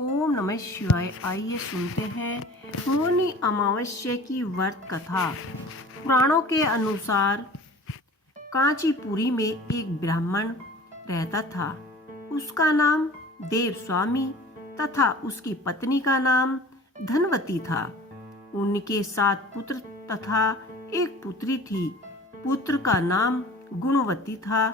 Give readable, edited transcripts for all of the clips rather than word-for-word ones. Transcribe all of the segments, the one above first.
ओम नमः शिवाय। आइए सुनते हैं मौनी अमावस्या की व्रत कथा। पुराणों के अनुसार कांचीपुरी में एक ब्राह्मण रहता था। उसका नाम देवस्वामी तथा उसकी पत्नी का नाम धनवती था। उनके 7 पुत्र तथा एक पुत्री थी। पुत्र का नाम गुणवती था,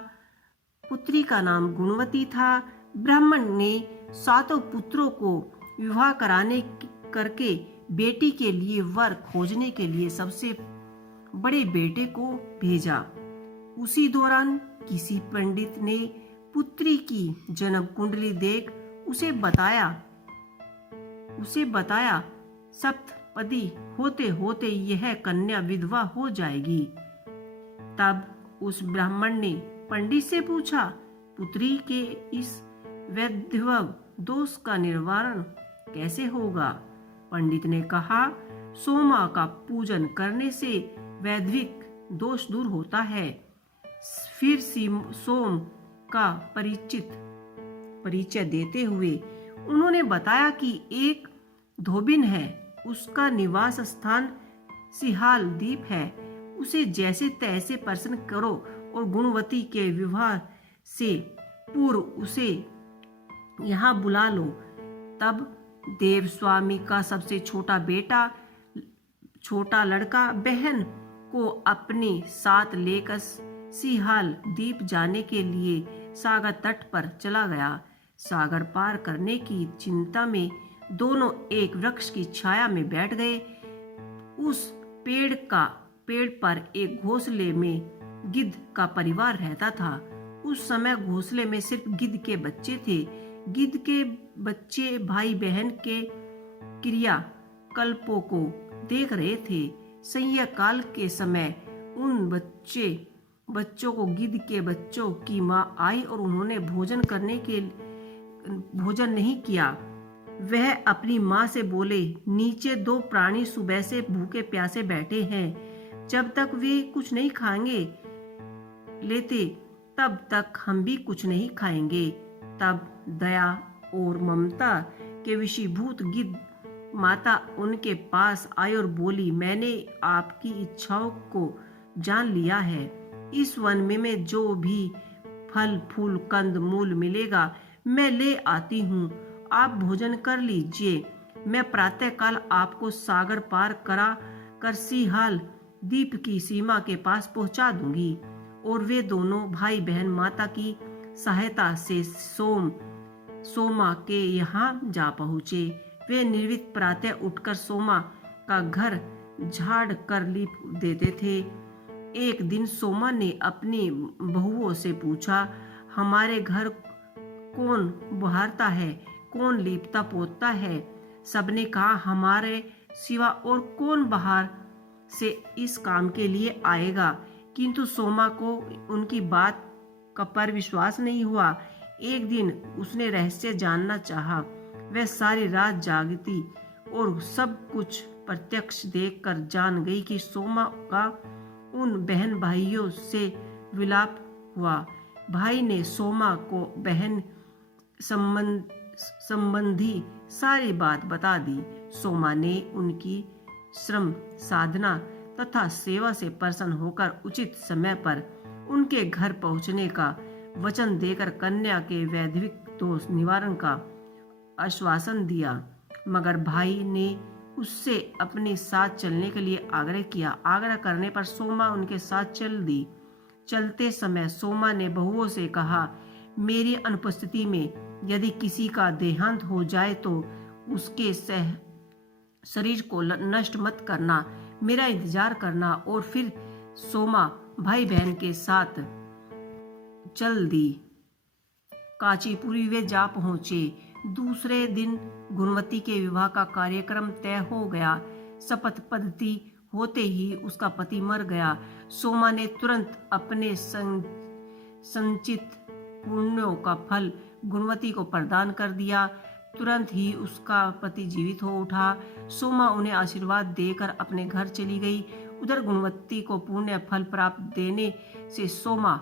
पुत्री का नाम गुणवती था। ब्राह्मण ने 7 पुत्रों को विवाह करके बेटी के लिए वर खोजने के लिए सबसे बड़े बेटे को भेजा। उसी दौरान किसी पंडित ने पुत्री की जन्म कुंडली देख उसे बताया सप्तपदी होते होते यह कन्या विधवा हो जाएगी। तब उस ब्राह्मण ने पंडित से पूछा, पुत्री के इस वैधव्य दोष का निवारण कैसे होगा? पंडित ने कहा, सोमा का पूजन करने से वैधविक दोष दूर होता है। फिर सोम का परिचय देते हुए उन्होंने बताया कि एक धोबिन है, उसका निवास स्थान सिहाल द्वीप है। उसे जैसे तैसे प्रसन्न करो और गुणवती के विवाह से पूर्व उसे यहाँ बुला लो। तब देवस्वामी का सबसे छोटा लड़का बहन को अपने साथ लेकर सिहाल द्वीप जाने के लिए सागर तट पर चला गया। सागर पार करने की चिंता में दोनों एक वृक्ष की छाया में बैठ गए। उस पेड़ पर एक घोंसले में गिद्ध का परिवार रहता था। उस समय घोंसले में सिर्फ गिद्ध के बच्चे थे। गिद्ध के बच्चे भाई बहन के क्रियाकल्पों को देख रहे थे। संध्याकाल के समय उन बच्चों को गिद्ध के बच्चों की माँ आई और उन्होंने भोजन नहीं किया। वह अपनी माँ से बोले, नीचे 2 प्राणी सुबह से भूखे प्यासे बैठे हैं। जब तक वे कुछ नहीं खाएंगे लेते तब तक हम भी कुछ नहीं खाएंगे। तब दया और ममता के विषीभूत गिद्ध माता उनके पास आई और बोली, मैंने आपकी इच्छाओं को जान लिया है। इस वन में जो भी फल फूल कंद मूल मिलेगा मैं ले आती हूँ। आप भोजन कर लीजिए। मैं प्रातःकाल आपको सागर पार करा कर सिहाल द्वीप की सीमा के पास पहुंचा दूंगी। और वे दोनों भाई बहन माता की सहायता से सोमा के यहाँ जा पहुँचे। वे निर्भीक प्रातः उठकर सोमा का घर झाड़ कर लीप देते थे। एक दिन सोमा ने अपनी बहुओं से पूछा, हमारे घर कौन बहारता है, कौन लीपता पोतता है? सबने कहा, हमारे सिवा और कौन बाहर से इस काम के लिए आएगा? किंतु सोमा को उनकी बात का पर विश्वास नहीं हुआ। एक दिन उसने रहस्य जानना चाहा। वह सारी रात जागती और सब कुछ प्रत्यक्ष देखकर जान गई कि सोमा का उन बहन भाइयों से विलाप हुआ। भाई ने सोमा को बहन संबंधी सारी बात बता दी। सोमा ने उनकी श्रम साधना तथा सेवा से प्रसन्न होकर उचित समय पर उनके घर पहुंचने का वचन देकर कन्या के वैधविक दोष निवारण का आश्वासन दिया। मगर भाई ने उससे अपने साथ चलने के लिए आग्रह किया। आग्रह करने पर सोमा उनके साथ चल दी। चलते समय सोमा ने बहुओं से कहा, मेरी अनुपस्थिति में यदि किसी का देहांत हो जाए तो उसके शरीर को नष्ट मत करना, मेरा इंतजार करना। और फिर सोमा भाई बहन के साथ चल दी। कांचीपुरी वे जा पहुंचे। दूसरे दिन गुणवती के विवाह का कार्यक्रम तय हो गया। शपथ पद्धति होते ही उसका पति मर गया। सोमा ने तुरंत अपने संचित पुण्यों का फल गुणवती को प्रदान कर दिया। तुरंत ही उसका पति जीवित हो उठा। सोमा उन्हें आशीर्वाद देकर अपने घर चली गई। उधर गुणवती को पुण्य फल प्राप्त देने से सोमा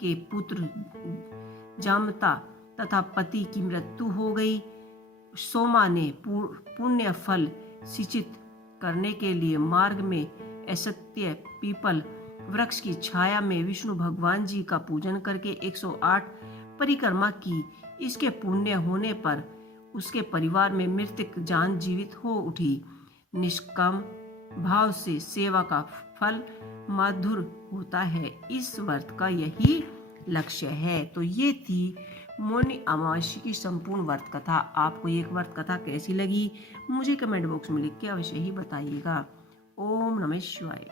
के पुत्र जामता तथा पति की मृत्यु हो गई। सोमा ने पुण्य फल सिंचित करने के लिए मार्ग में असत्य पीपल वृक्ष की छाया में विष्णु भगवान जी का पूजन करके 108 परिक्रमा की। इसके पुण्य होने पर उसके परिवार में मृतक जान जीवित हो उठी। निष्काम भाव से सेवा का फल मधुर होता है। इस व्रत का यही लक्ष्य है। तो ये थी मौनी अमावस्या की संपूर्ण व्रत कथा। आपको ये व्रत कथा कैसी लगी मुझे कमेंट बॉक्स में लिख के अवश्य ही बताइएगा। ओम नमः शिवाय।